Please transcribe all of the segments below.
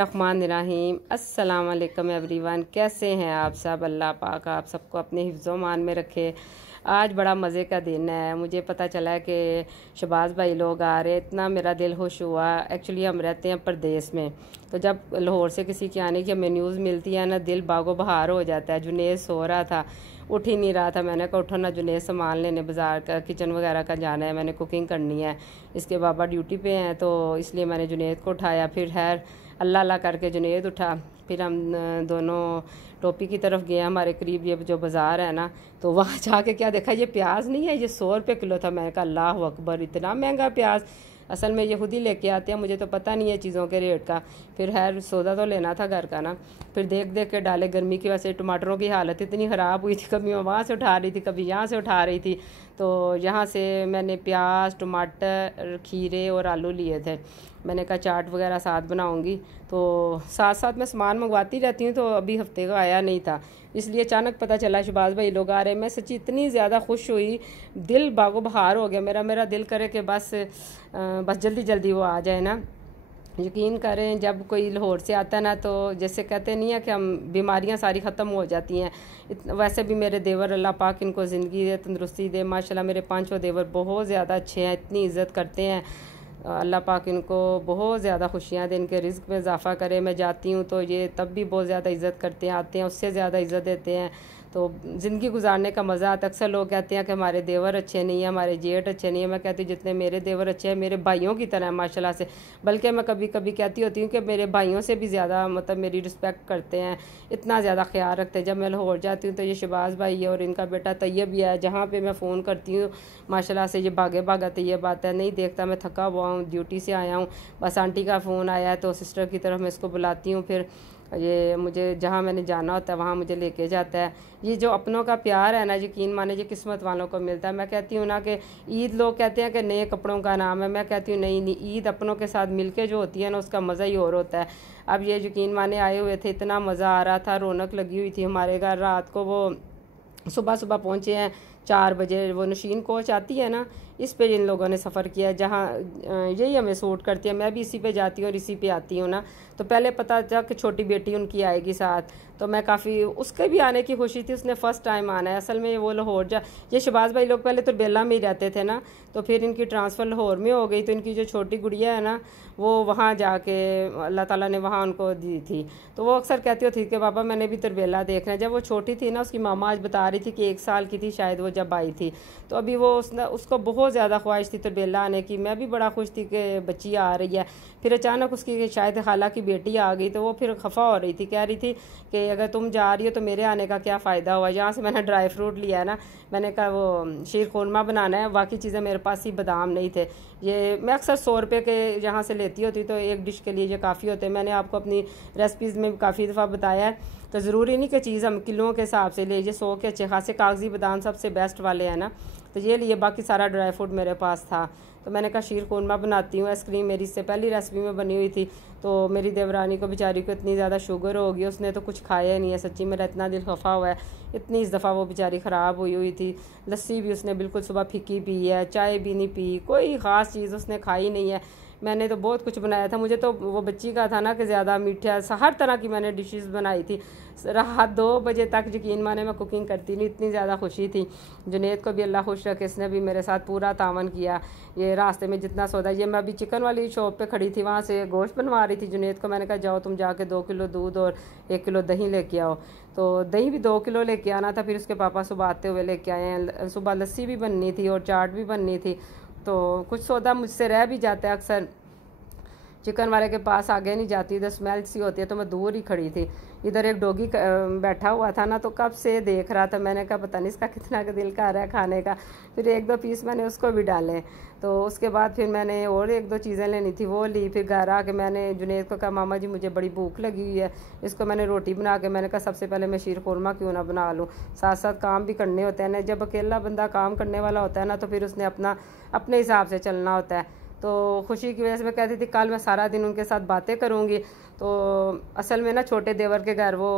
रहमानिर्रहीम। अस्सलाम वालेकुम एवरीवन, कैसे हैं आप सब। अल्लाह पाक आप सबको अपने हिफ्ज़ो मान में रखे। आज बड़ा मज़े का दिन है। मुझे पता चला कि शहबाज भाई लोग आ रहे, इतना मेरा दिल खुश हुआ। एक्चुअली हम रहते हैं प्रदेश में, तो जब लाहौर से किसी के आने की हमें न्यूज़ मिलती है ना, दिल बागो बहार हो जाता है। जुनेद सो रहा था, उठ ही नहीं रहा था। मैंने कहा उठो ना जुनेद, सामान लेने बाज़ार का किचन वगैरह का जाना है, मैंने कुकिंग करनी है। इसके बाबा ड्यूटी पे हैं, तो इसलिए मैंने जुनेद को उठाया। फिर खैर अल्लाह अल्लाह करके जुनेद उठा। फिर हम दोनों टोपी की तरफ गए। हमारे करीब ये जो बाज़ार है ना, तो वहाँ जाके क्या देखा, ये प्याज नहीं है, ये 100 रुपये किलो था। मैंने कहा अल्लाह अकबर, इतना महंगा प्याज। असल में ये खुद ही लेके आते हैं, मुझे तो पता नहीं है चीज़ों के रेट का। फिर खैर सौदा तो लेना था घर का ना। फिर देख देख के डाले। गर्मी की वजह से टमाटरों की हालत इतनी ख़राब हुई थी, कभी मैं वहाँ से उठा रही थी, कभी यहाँ से उठा रही थी। तो यहाँ से मैंने प्याज, टमाटर, खीरे और आलू लिए थे। मैंने कहा चाट वगैरह साथ बनाऊंगी, तो साथ साथ मैं सामान मंगवाती रहती हूँ। तो अभी हफ्ते का आया नहीं था, इसलिए अचानक पता चला शहबाज भाई लोग आ रहे। मैं सच्ची इतनी ज़्यादा खुश हुई, दिल बागो बहार हो गया मेरा। मेरा दिल करे कि बस जल्दी जल्दी वो आ जाए ना। यकीन करें, जब कोई लाहौर से आता है ना, तो जैसे कहते नहीं है कि हम बीमारियां सारी ख़त्म हो जाती हैं। वैसे भी मेरे देवर, अल्लाह पाक इनको ज़िंदगी दे, तंदुरुस्ती दे। माशाल्लाह मेरे पांचों देवर बहुत ज़्यादा अच्छे हैं, इतनी इज़्ज़त करते हैं। अल्लाह पाक इनको बहुत ज़्यादा खुशियाँ दे, इनके रिज़्क़ में इजाफ़ा करे। मैं जाती हूँ तो ये तब भी बहुत ज़्यादा इज़्ज़त करते हैं, आते हैं उससे ज़्यादा इज़्ज़त देते हैं। तो ज़िंदगी गुजारने का मज़ा आता है। अक्सर लोग कहते हैं कि हमारे देवर अच्छे नहीं हैं, हमारे जेठ अच्छे नहीं हैं। मैं कहती हूँ जितने मेरे देवर अच्छे हैं, मेरे भाइयों की तरह है माशाल्लाह से। बल्कि मैं कभी कभी कहती होती हूँ कि मेरे भाइयों से भी ज़्यादा मतलब मेरी रिस्पेक्ट करते हैं, इतना ज़्यादा ख्याल रखते हैं। जब मैं लाहौर जाती हूँ तो ये शहबाज भाई और इनका बेटा तैयब भी है, जहाँ पर मैं फ़ोन करती हूँ माशाल्लाह से ये भागे भागा तैयब आता है। नहीं देखता, मैं थका हुआ हूँ, ड्यूटी से आया हूँ, बस आंटी का फ़ोन आया है तो सिस्टर की तरफ मैं इसको बुलाती हूँ। फिर ये मुझे जहाँ मैंने जाना होता है वहाँ मुझे लेके जाता है। ये जो अपनों का प्यार है ना, यकीन माने ये किस्मत वालों को मिलता है। मैं कहती हूँ ना कि ईद लोग कहते हैं कि नए कपड़ों का नाम है, मैं कहती हूँ नहीं नहीं, ईद अपनों के साथ मिलके जो होती है ना, उसका मज़ा ही और होता है। अब ये यकीन माने आए हुए थे, इतना मज़ा आ रहा था, रौनक लगी हुई थी हमारे घर। रात को वो सुबह सुबह पहुँचे हैं 4 बजे। वो नशीन कोच आती है ना, इस पे इन लोगों ने सफ़र किया, जहाँ यही हमें सूट करती है। मैं भी इसी पे जाती हूँ और इसी पे आती हूँ ना। तो पहले पता चला कि छोटी बेटी उनकी आएगी साथ, तो मैं काफ़ी उसके भी आने की खुशी थी। उसने फ़र्स्ट टाइम आना है। असल में वो लाहौर ये शहबाज भाई लोग पहले तो बेला में ही रहते थे ना, तो फिर इनकी ट्रांसफ़र लाहौर में हो गई। तो इनकी जो छोटी गुड़िया है ना, वो वहाँ जाके अल्लाह ताला ने वहाँ उनको दी थी। तो वो अक्सर कहती थी कि पापा मैंने भी तरबेला देखना है। जब वो छोटी थी ना, उसकी मामा आज बता रही थी कि 1 साल की थी शायद वो जब आई थी। तो अभी वो उसको बहुत ज़्यादा ख्वाहिश थी तरबेला आने की। मैं भी बड़ा खुश थी कि बच्ची आ रही है। फिर अचानक उसकी शायद खाला की बेटी आ गई, तो वो फिर खफा हो रही थी, कह रही थी कि अगर तुम जा रही हो तो मेरे आने का क्या फ़ायदा हुआ। यहाँ से मैंने ड्राई फ्रूट लिया है ना, मैंने कहा वो शीर खुरमा बनाना है, बाकी चीज़ें मेरे पास ही बादाम नहीं थे। ये मैं अक्सर 100 रुपये के यहाँ से लेती होती, तो एक डिश के लिए ये काफ़ी होते हैं। मैंने आपको अपनी रेसिपीज़ में काफ़ी दफ़ा बताया है। तो ज़रूरी नहीं कि चीज़ हम किलों के हिसाब से ले, 100 के अच्छे खासे कागजी बादाम सबसे बेस्ट वाले हैं ना, तो ये लिए। बाकी सारा ड्राई फ्रूट मेरे पास था। तो मैंने कहा शीर खुरमा बनाती हूँ। आइसक्रीम मेरी इससे पहली रेसिपी में बनी हुई थी। तो मेरी देवरानी को बेचारी को इतनी ज़्यादा शुगर हो गई, उसने तो कुछ खाया नहीं है। सच्ची मेरा इतना दिल खफा हुआ है, इतनी इस दफ़ा वो बेचारी ख़राब हुई हुई थी। लस्सी भी उसने बिल्कुल सुबह फीकी पी है, चाय भी नहीं पी, कोई ख़ास चीज़ उसने खाई नहीं है। मैंने तो बहुत कुछ बनाया था। मुझे तो वो बच्ची का था ना कि ज़्यादा मीठा हर तरह की मैंने डिशेस बनाई थी। रात 2 बजे तक यकीन माने मैं कुकिंग करती नहीं, इतनी ज़्यादा खुशी थी। जुनेद को भी अल्लाह खुश रखे, इसने भी मेरे साथ पूरा तावन किया। ये रास्ते में जितना सौदा, ये मैं अभी चिकन वाली शॉप पे खड़ी थी, वहाँ से गोश्त बनवा रही थी। जुनेद को मैंने कहा जाओ तुम जाके 2 किलो दूध और 1 किलो दही लेके आओ। तो दही भी 2 किलो लेके आना था। फिर उसके पापा सुबह आते हुए लेके आए हैं। सुबह लस्सी भी बननी थी और चाट भी बननी थी। तो कुछ सौदा मुझसे रह भी जाता है। अक्सर चिकन वाले के पास आगे नहीं जाती, इधर स्मेल सी होती है, तो मैं दूर ही खड़ी थी। इधर एक डॉगी बैठा हुआ था ना, तो कब से देख रहा था। मैंने कहा पता नहीं इसका कितना का दिल कर रहा है खाने का। फिर 1-2 पीस मैंने उसको भी डाले। तो उसके बाद फिर मैंने और 1-2 चीज़ें लेनी थी, वो ली। फिर घर आके मैंने जुनेद को कहा मामा जी मुझे बड़ी भूख लगी हुई है। इसको मैंने रोटी बना के मैंने कहा सबसे पहले मैं शीर खुरमा क्यों ना बना लूँ, साथ साथ काम भी करने होते हैं ना। जब अकेला बंदा काम करने वाला होता है ना, तो फिर उसने अपने हिसाब से चलना होता है। तो खुशी की वजह से मैं कहती थी कल मैं सारा दिन उनके साथ बातें करूँगी। तो असल में ना छोटे देवर के घर वो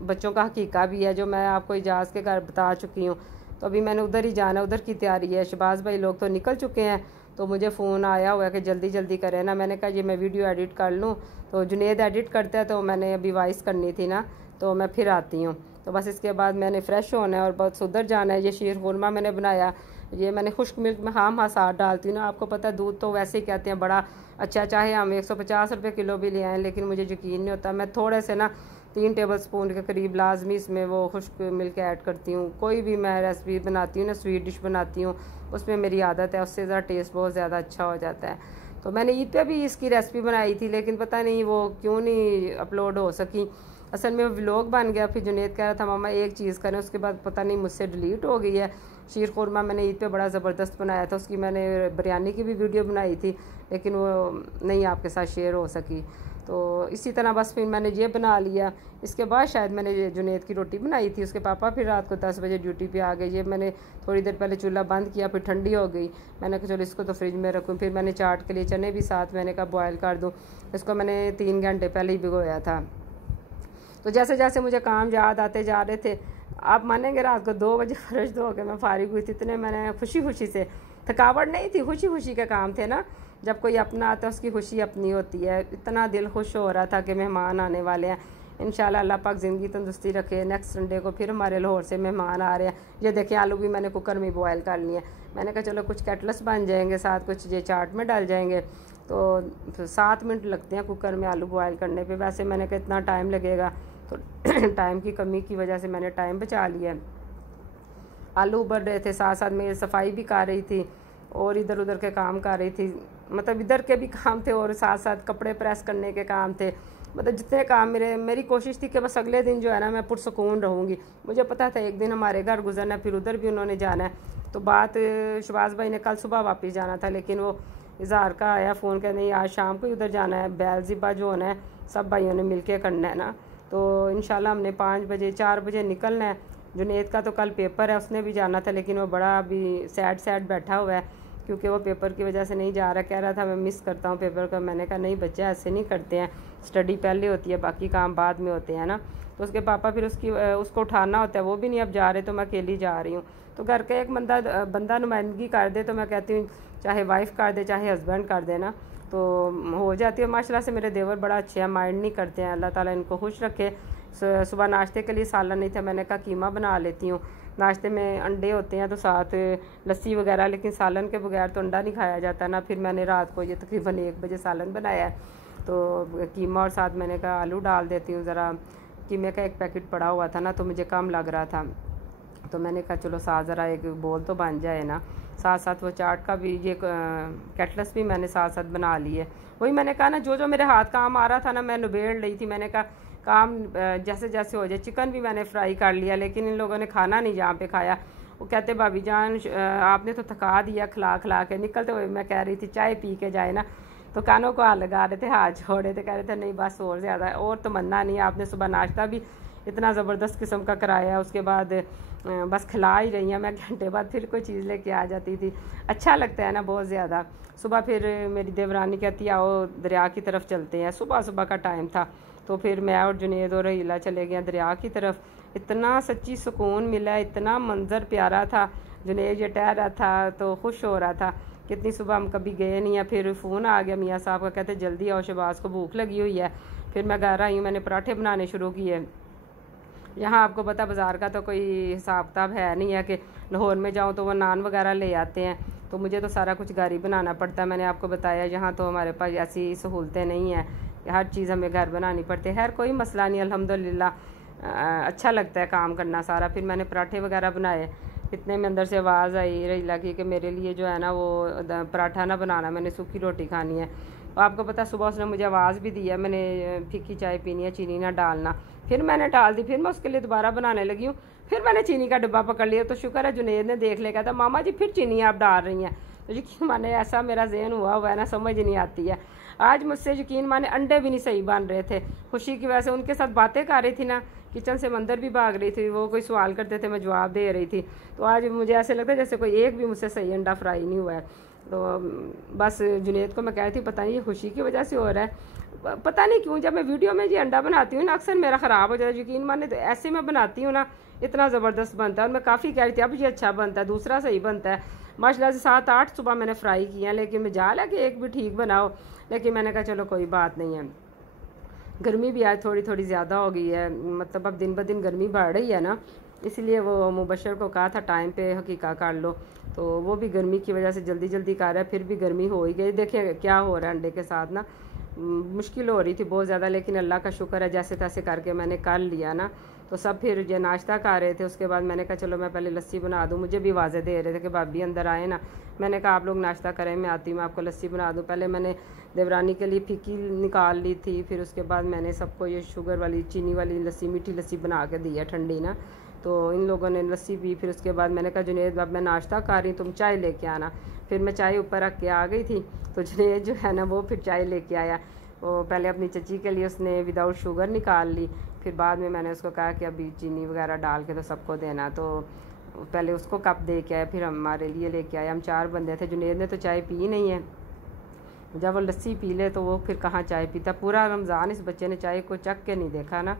बच्चों का हकीका भी है, जो मैं आपको इजाज़ के घर बता चुकी हूँ। तो अभी मैंने उधर ही जाना, उधर की तैयारी है। शहबाज भाई लोग तो निकल चुके हैं, तो मुझे फ़ोन आया हुआ है कि जल्दी जल्दी करें ना। मैंने कहा ये मैं वीडियो एडिट कर लूँ, तो जुनेद एडिट करता है, तो मैंने अभी वॉइस करनी थी ना, तो मैं फिर आती हूँ। तो बस इसके बाद मैंने फ़्रेश होना है और बस उधर जाना है। ये शीर खुरमा मैंने बनाया, ये मैंने खुश्क मिल्क में हाँ साथ डालती हूँ ना। आपको पता है दूध तो वैसे ही कहते हैं बड़ा अच्छा, चाहे हम 150 रुपये किलो भी ले आएँ, लेकिन मुझे यकीन नहीं होता। मैं थोड़े से ना 3 टेबल स्पून के करीब लाजमी इसमें वो खुश्क मिल्क ऐड करती हूँ। कोई भी मैं रेसिपी बनाती हूँ ना, स्वीट डिश बनाती हूँ, उसमें मेरी आदत है, उससे ज़्यादा टेस्ट बहुत ज़्यादा अच्छा हो जाता है। तो मैंने ईद पे भी इसकी रेसिपी बनाई थी, लेकिन पता नहीं वो क्यों नहीं अपलोड हो सकी। असल में वो व्लॉग बन गया, फिर जुनेद कह रहा था मामा एक चीज़ करें, उसके बाद पता नहीं मुझसे डिलीट हो गई है। शीर खुरमा मैंने ईद पे बड़ा ज़बरदस्त बनाया था, उसकी मैंने बिरयानी की भी वीडियो बनाई थी, लेकिन वो नहीं आपके साथ शेयर हो सकी। तो इसी तरह बस फिर मैंने ये बना लिया। इसके बाद शायद मैंने जुनेद की रोटी बनाई थी, उसके पापा फिर रात को 10 बजे ड्यूटी पे आ गए। ये मैंने थोड़ी देर पहले चूल्हा बंद किया, फिर ठंडी हो गई। मैंने कहा चलो इसको तो फ्रिज में रखूँ। फिर मैंने चाट के लिए चने भी साथ मैंने कहा बॉयल कर दूँ। इसको मैंने 3 घंटे पहले ही भिगोया था। तो जैसे जैसे मुझे काम याद आते जा रहे थे, आप मानेंगे रात को 2 बजे फ्रेश धो के मैं फारिग हुई थी। इतने मैंने खुशी खुशी से, थकावट नहीं थी, खुशी खुशी के काम थे ना। जब कोई अपना आता है उसकी खुशी अपनी होती है। इतना दिल खुश हो रहा था कि मेहमान आने वाले हैं। इंशाल्लाह अल्लाह पाक ज़िंदगी तंदुरुस्ती रखे। नेक्स्ट संडे को फिर हमारे लाहौर से मेहमान आ रहे हैं। ये देखिए आलू भी मैंने कुकर में बॉयल कर लिए। मैंने कहा चलो कुछ कैटलस बन जाएंगे, साथ कुछ ये चाट में डाल जाएंगे। तो 7 मिनट लगते हैं कुकर में आलू बॉयल करने पे। वैसे मैंने कहा इतना टाइम लगेगा, तो टाइम की कमी की वजह से मैंने टाइम बचा लिया। आलू उबल रहे थे, साथ साथ मैं सफाई भी कर रही थी और इधर उधर के काम कर रही थी। मतलब इधर के भी काम थे और साथ साथ कपड़े प्रेस करने के काम थे। मतलब जितने काम मेरी कोशिश थी कि बस अगले दिन जो है ना मैं पुरसकून रहूँगी। मुझे पता था एक दिन हमारे घर गुजरना है, फिर उधर भी उन्होंने जाना है। तो बात शबाज भाई ने कल सुबह वापस जाना था, लेकिन वो इजहार का आया फ़ोन का नहीं आज शाम को ही उधर जाना है। बैल ज़िबा जो होना है सब भाइयों ने मिल के करना है ना। तो इंशाल्लाह हमने 4 बजे निकलना है। जुनेद का तो कल पेपर है, उसने भी जाना था, लेकिन वो बड़ा अभी सैड बैठा हुआ है क्योंकि वो पेपर की वजह से नहीं जा रहा। कह रहा था मैं मिस करता हूँ पेपर का। मैंने कहा नहीं बच्चा ऐसे नहीं करते हैं, स्टडी पहले होती है, बाकी काम बाद में होते हैं ना। तो उसके पापा फिर उसको उठाना होता है, वो भी नहीं अब जा रहे, तो मैं अकेली जा रही हूँ। तो घर का एक बंदा नुमाइंदगी कर दे तो मैं कहती हूँ चाहे वाइफ कर दे चाहे हस्बैंड कर दे ना, तो हो जाती है। माशाल्लाह से मेरे देवर बड़ा अच्छे हैं, माइंड नहीं करते हैं। अल्लाह ताला इनको खुश रखे। सुबह नाश्ते के लिए सालन नहीं था, मैंने कहा कीमा बना लेती हूँ। नाश्ते में अंडे होते हैं तो साथ लस्सी वगैरह, लेकिन सालन के बगैर तो अंडा नहीं खाया जाता ना। फिर मैंने रात को ये तकरीबन 1 बजे सालन बनाया है, तो कीमा और साथ मैंने कहा आलू डाल देती हूँ। ज़रा कीमे का एक पैकेट पड़ा हुआ था ना, तो मुझे कम लग रहा था, तो मैंने कहा चलो साथ ज़रा एक बोल तो बन जाए ना। साथ साथ वो चाट का भी ये कैटलस भी मैंने साथ साथ बना लिए। वही मैंने कहा ना जो मेरे हाथ काम आ रहा था ना मैं निबेड़ रही थी। मैंने कहा काम जैसे जैसे हो जाए। चिकन भी मैंने फ्राई कर लिया, लेकिन इन लोगों ने खाना नहीं जहाँ पे खाया। वो कहते भाभी जान आपने तो थका दिया खिला के। निकलते हुए मैं कह रही थी चाय पी के जाए ना, तो कानों को हाथ लगा रहे थे, हाथ छोड़े थे, कह रहे थे नहीं बस और ज़्यादा और तो मन्ना नहीं। आपने सुबह नाश्ता भी इतना ज़बरदस्त किस्म का कराया, उसके बाद बस खिला ही रही हैं। मैं घंटे बाद फिर कोई चीज़ लेके आ जाती थी। अच्छा लगता है ना बहुत ज़्यादा। सुबह फिर मेरी देवरानी कहती आओ दरिया की तरफ चलते हैं। सुबह सुबह का टाइम था, तो फिर मैं और जुनेद और रहीला चले गए दरिया की तरफ। इतना सच्ची सुकून मिला, इतना मंज़र प्यारा था। जुनेद ये टहर रहा था तो खुश हो रहा था। कितनी सुबह हम कभी गए नहीं है। फिर फ़ोन आ गया मियाँ साहब का, कहते जल्दी आओ शहबाज को भूख लगी हुई है। फिर मैं घर आई हूँ, मैंने पराठे बनाने शुरू किए। यहाँ आपको पता बाज़ार का तो कोई हिसाब किताब है नहीं है कि लाहौर में जाऊँ तो वो नान वगैरह ले आते हैं, तो मुझे तो सारा कुछ घर ही बनाना पड़ता है। मैंने आपको बताया यहाँ तो हमारे पास ऐसी सहूलतें नहीं हैं, हर चीज़ हमें घर बनानी पड़ती है। खैर कोई मसला नहीं, अल्हम्दुलिल्लाह अच्छा लगता है काम करना सारा। फिर मैंने पराठे वगैरह बनाए। इतने में अंदर से आवाज़ आई रहीला की कि मेरे लिए जो है ना वो पराठा ना बनाना, मैंने सूखी रोटी खानी है। तो आपको पता सुबह उसने मुझे आवाज़ भी दी है, मैंने फीकी चाय पीनी है, चीनी ना डालना। फिर मैंने डाल दी, फिर मैं उसके लिए दोबारा बनाने लगी हूँ। फिर मैंने चीनी का डब्बा पकड़ लिया, तो शुक्र है जुनेद ने देख लिया, कहता मामा जी फिर चीनी आप डाल रही हैं। तो यकीन माने ऐसा मेरा जहन हुआ है ना, समझ नहीं आती है। आज मुझसे यकीन माने अंडे भी नहीं सही बन रहे थे। खुशी की वजह से उनके साथ बातें कर रही थी ना, किचन से मंदिर भी भाग रही थी, वो कोई सवाल करते थे मैं जवाब दे रही थी। तो आज मुझे ऐसे लगता है जैसे कोई एक भी मुझसे सही अंडा फ्राई नहीं हुआ है। तो बस जुनेद को मैं कह रही थी पता नहीं ये खुशी की वजह से हो रहा है, पता नहीं क्यों जब मैं वीडियो में ये अंडा बनाती हूँ ना अक्सर मेरा ख़राब हो जाता है। यकीन माने तो ऐसे मैं बनाती हूँ ना इतना ज़बरदस्त बनता है, और मैं काफ़ी कह रही थी अब ये अच्छा बनता है, दूसरा सही बनता है। माशाल्लाह से 7-8 सुबह मैंने फ्राई किया, लेकिन मैं जाल है कि एक भी ठीक बनाओ, लेकिन मैंने कहा चलो कोई बात नहीं है। गर्मी भी आज थोड़ी थोड़ी ज़्यादा हो गई है, मतलब अब दिन ब दिन गर्मी बढ़ रही है ना, इसलिए वो मुबशर को कहा था टाइम पे हकीका कर लो, तो वो भी गर्मी की वजह से जल्दी जल्दी कर रहा है, फिर भी गर्मी हो ही गई। देखिए क्या हो रहा है अंडे के साथ ना, मुश्किल हो रही थी बहुत ज़्यादा, लेकिन अल्लाह का शुक्र है जैसे तैसे करके मैंने कर लिया ना। तो सब फिर ये नाश्ता खा रहे थे, उसके बाद मैंने कहा चलो मैं पहले लस्सी बना दूँ, मुझे भी आवाज़ें दे रहे थे कि भाभी अंदर आए ना। मैंने कहा आप लोग नाश्ता करें, मैं आती हूँ, मैं आपको लस्सी बना दूँ। पहले मैंने देवरानी के लिए फीकी निकाल ली थी, फिर उसके बाद मैंने सबको ये शुगर वाली चीनी वाली लस्सी, मीठी लस्सी बना के दी है ठंडी ना। तो इन लोगों ने लस्सी पी, फिर उसके बाद मैंने कहा जुनेद अब मैं नाश्ता कर रही, तुम चाय लेके आना। फिर मैं चाय ऊपर रख के आ गई थी, तो जुनेद जो है ना वो फिर चाय लेके आया। वो पहले अपनी चची के लिए उसने विदाउट शुगर निकाल ली, फिर बाद में मैंने उसको कहा कि अभी चीनी वगैरह डाल के तो सबको देना, तो पहले उसको कप दे के आया, फिर हमारे लिए लेके आया। हम 4 बंदे थे, जुनेद ने तो चाय पी नहीं है, जब वो लस्सी पी ले तो वो फिर कहाँ चाय पीता। पूरा रमज़ान इस बच्चे ने चाय को चख के नहीं देखा ना,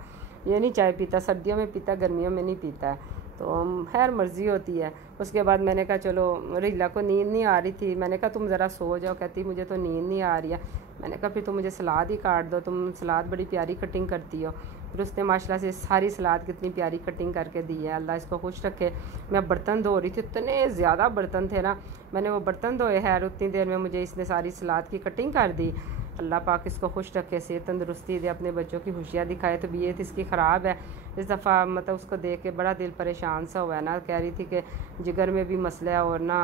ये नहीं चाय पीता, सर्दियों में पीता, गर्मियों में नहीं पीता है। तो खैर मर्ज़ी होती है। उसके बाद मैंने कहा चलो, रिला को नींद नहीं आ रही थी, मैंने कहा तुम ज़रा सो जाओ, कहती मुझे तो नींद नहीं आ रही है। मैंने कहा फिर तुम मुझे सलाद ही काट दो, तुम सलाद बड़ी प्यारी कटिंग करती हो। फिर उसने माशाल्लाह से सारी सलाद कितनी प्यारी कटिंग करके दी है, अल्लाह इसको खुश रखे। मैं बर्तन धो रही थी, इतने ज़्यादा बर्तन थे ना, मैंने वो बर्तन धोए है, उतनी देर में मुझे इसने सारी सलाद की कटिंग कर दी। अल्लाह पाक इसको खुश रखे, सेहत तंदुरुस्ती दे, अपने बच्चों की खुशियाँ दिखाए। तो तबीयत इसकी ख़राब है इस दफ़ा, मतलब उसको देख के बड़ा दिल परेशान सा हुआ है ना, कह रही थी कि जिगर में भी मसला है और ना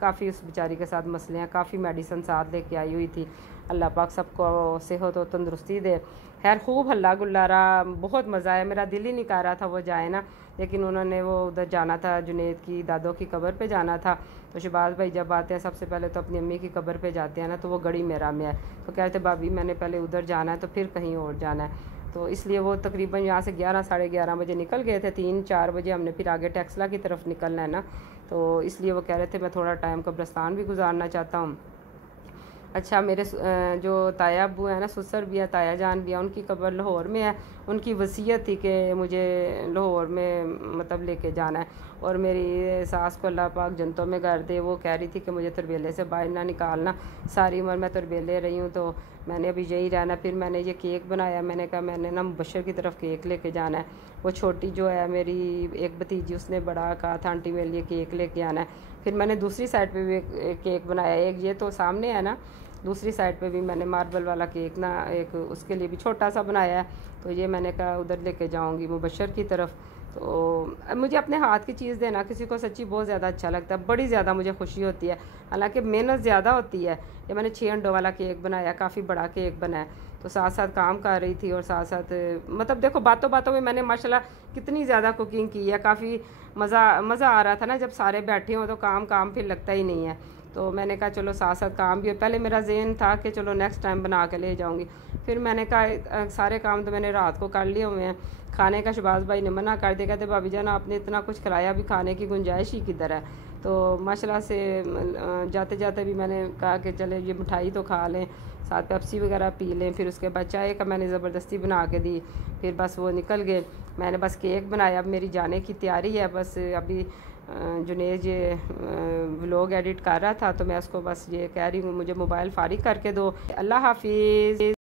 काफ़ी उस बेचारी के साथ मसले हैं, काफ़ी मेडिसिन साथ लेके आई हुई थी। अल्लाह पाक सबको सेहत और तंदुरुस्ती दे। खैर खूब हल्ला गुल्ला रहा, बहुत मज़ा आया, मेरा दिल ही नहीं कर रहा था वो जाए ना, लेकिन उन्होंने वो उधर जाना था, जुनेद की दादों की कब्र पे जाना था। तो शहबाज भाई जब आते हैं सबसे पहले तो अपनी अम्मी की कब्र पे जाते हैं ना, तो वो गड़ी मेरा में है, तो कहते भाभी मैंने पहले उधर जाना है तो फिर कहीं और जाना है। तो इसलिए वो तकरीबन यहाँ से 11 साढ़े 11 बजे निकल गए थे, 3-4 बजे हमने फिर आगे टेक्सला की तरफ निकलना है ना, तो इसलिए वो कह रहे थे मैं थोड़ा टाइम कब्रिस्तान भी गुजारना चाहता हूँ। अच्छा, मेरे जो ताया अब्बू है ना, ससुर भी है, ताया जान भी है, उनकी कब्र लाहौर में है। उनकी वसीयत थी कि मुझे लाहौर में मतलब लेके जाना है, और मेरी सास को अल्लाह पाक जन्नतों में कर दे, वो कह रही थी कि मुझे तरबेले से बाहर ना निकालना, सारी उम्र मैं तरबेले रही हूँ, तो मैंने अभी यही रहना। फिर मैंने ये केक बनाया, मैंने कहा मैंने ना मुबशर की तरफ केक लेके जाना है। वो छोटी जो है मेरी एक भतीजी, उसने बड़ा कहा था आंटी मेरे लिए केक लेके आना है। फिर मैंने दूसरी साइड पे भी एक केक बनाया, एक ये तो सामने है ना, दूसरी साइड पे भी मैंने मार्बल वाला केक ना एक उसके लिए भी छोटा सा बनाया है, तो ये मैंने कहा उधर लेके जाऊंगी मुबशर की तरफ। तो मुझे अपने हाथ की चीज़ देना किसी को सच्ची बहुत ज़्यादा अच्छा लगता है, बड़ी ज़्यादा मुझे खुशी होती है, हालांकि मेहनत ज़्यादा होती है। ये मैंने 6 अंडों वाला केक बनाया, काफ़ी बड़ा केक बनाया, तो साथ साथ काम कर रही थी और साथ साथ मतलब देखो बातों बातों में मैंने माशाल्लाह कितनी ज़्यादा कुकिंग की है, काफ़ी मज़ा आ रहा था ना, जब सारे बैठे हों तो काम फिर लगता ही नहीं है। तो मैंने कहा चलो साथ साथ काम भी हो, पहले मेरा ज़हन था कि चलो नेक्स्ट टाइम बना के ले जाऊंगी, फिर मैंने कहा सारे काम तो मैंने रात को कर लिए हुए हैं। खाने का शहबाज भाई ने मना कर दिया, कहते भाभी जान आपने इतना कुछ खिलाया, भी खाने की गुंजाइश ही किधर है। तो माशाल्लाह से जाते जाते भी मैंने कहा कि चले ये मिठाई तो खा लें, साथ पेप्सी वगैरह पी लें। फिर उसके बाद चाय का मैंने ज़बरदस्ती बना के दी, फिर बस वो निकल गए। मैंने बस केक बनाया, अब मेरी जाने की तैयारी है। बस अभी जुनेद ये व्लॉग एडिट कर रहा था, तो मैं उसको बस ये कह रही हूँ मुझे मोबाइल फारिग करके दो। अल्लाह हाफिज़।